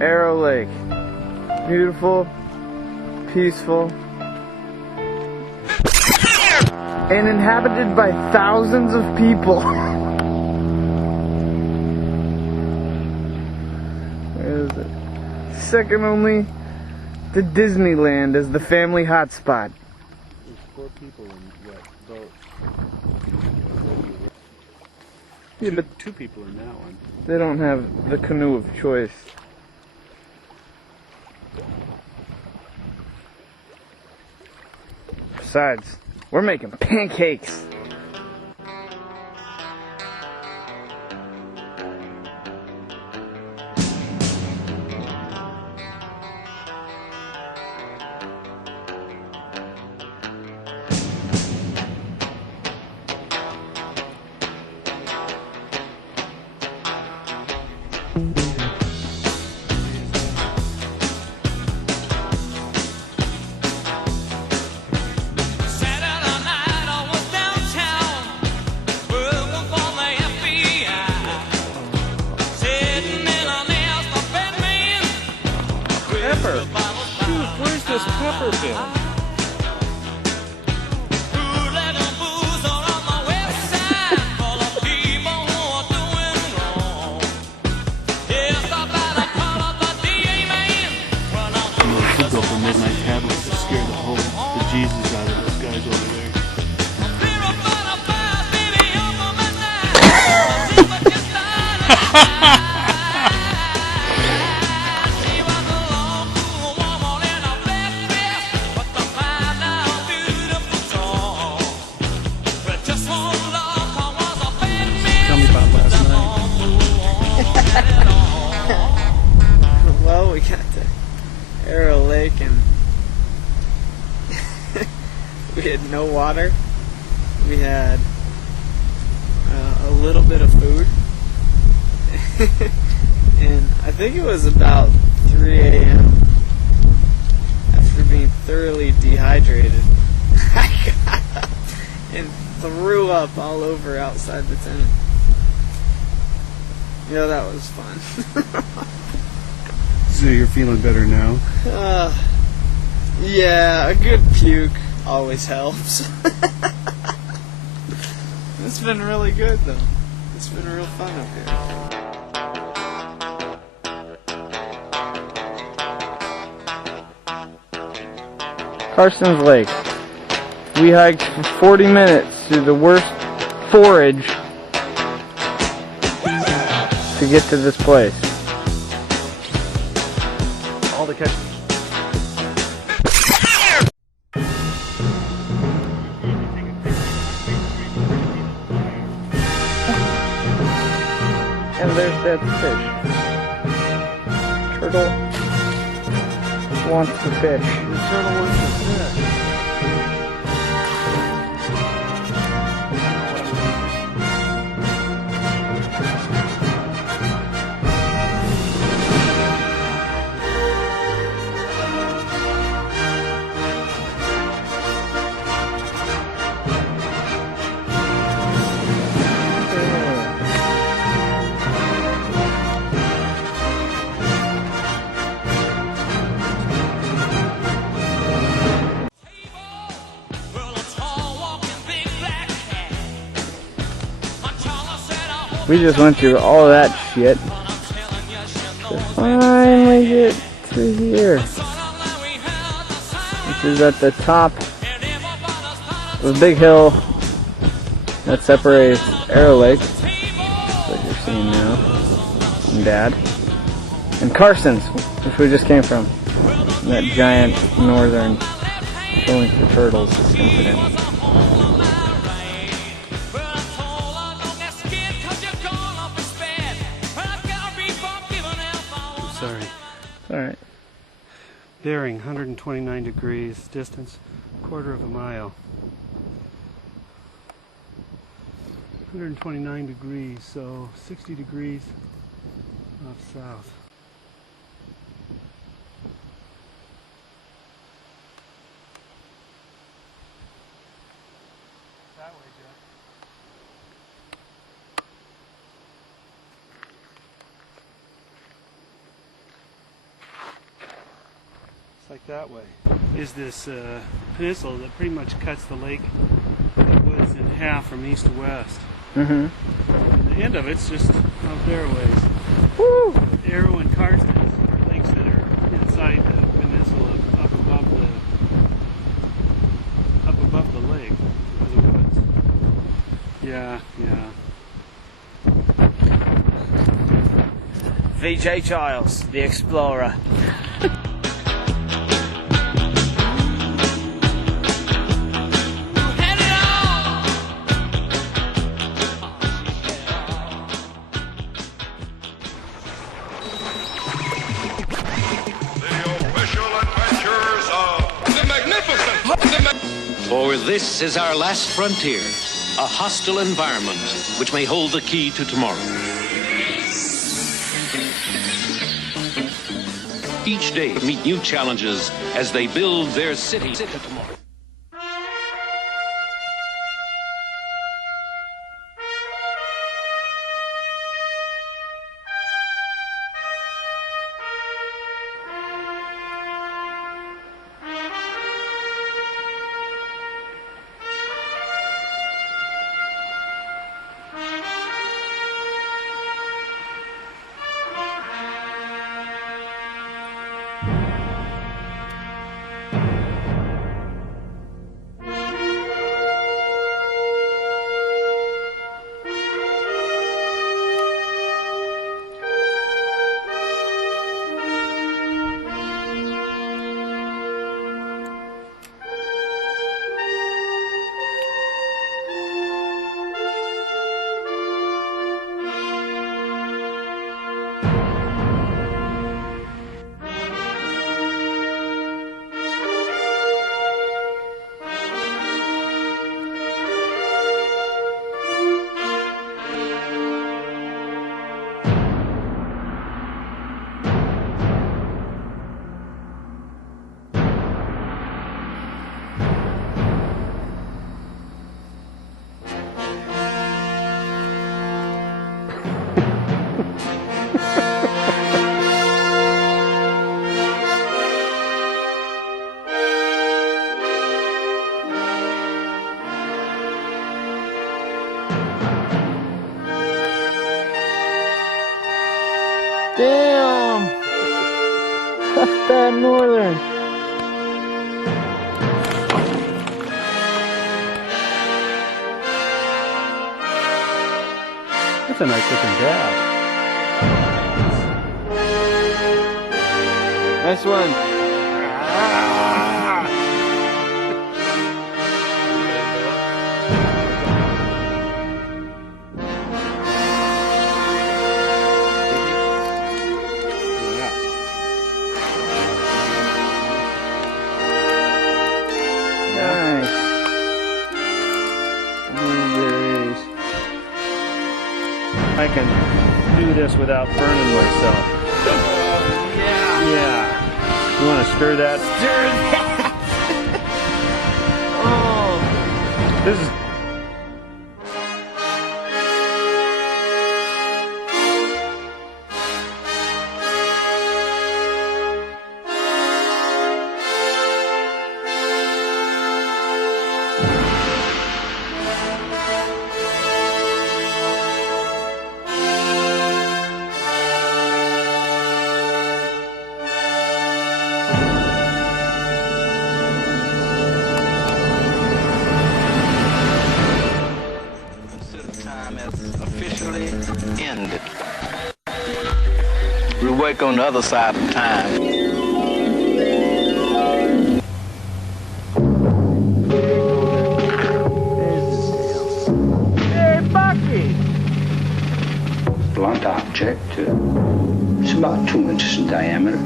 Arrow Lake. Beautiful, peaceful, and inhabited by thousands of people. Where is it? Second only to Disneyland as the family hotspot. There's 4 people in that boat. Yeah, but 2 people in that one. they don't have the canoe of choice. Besides, we're making pancakes. Pepper! Dude, where's this pepper been? Could go for midnight paddling to scare the Jesus out of those guys over there. Tell me about last night. Well, we got to Arrow Lake and we had no water. We had a little bit of food. And I think it was about 3 a.m. after being thoroughly dehydrated. I got up and threw up all over outside the tent. You know, that was fun. So you're feeling better now? Yeah, a good puke always helps. It's been really good though. It's been real fun up here. Carson's Lake. We hiked for 40 minutes through the worst forage to get to this place. All the catch. And there's that fish. Turtle wants to fish. The turtle wants to fish. We just went through all of that shit to finally get to here. This is at the top of a big hill that separates Arrow Lake, that's what you're seeing now, and Dad, and Carson's, which we just came from, that giant northern killing for turtles incident. Sorry. Alright. Bearing 129 degrees, distance 1/4 of a mile. 129 degrees, so 60 degrees off south. That way, Jeff. like that way, is this peninsula that pretty much cuts the lake woods in half from east to west. And the end of it's just out there a ways. Woo! Arrow and Carstens are lakes that are inside the peninsula, up above the lake, or the woods. Yeah. VJ Giles, the explorer. For this is our last frontier, a hostile environment which may hold the key to tomorrow. Each day meet new challenges as they build their city to tomorrow. Damn! That's bad northern. That's a nice looking dab. Nice one. Nice. Blueberries. I can do this without burning myself. Yeah. You want to stir that? Stir that! Oh! This is. Officially ended. We work on the other side of time. Hey, Bucky! Blunt object. It's about 2 inches in diameter.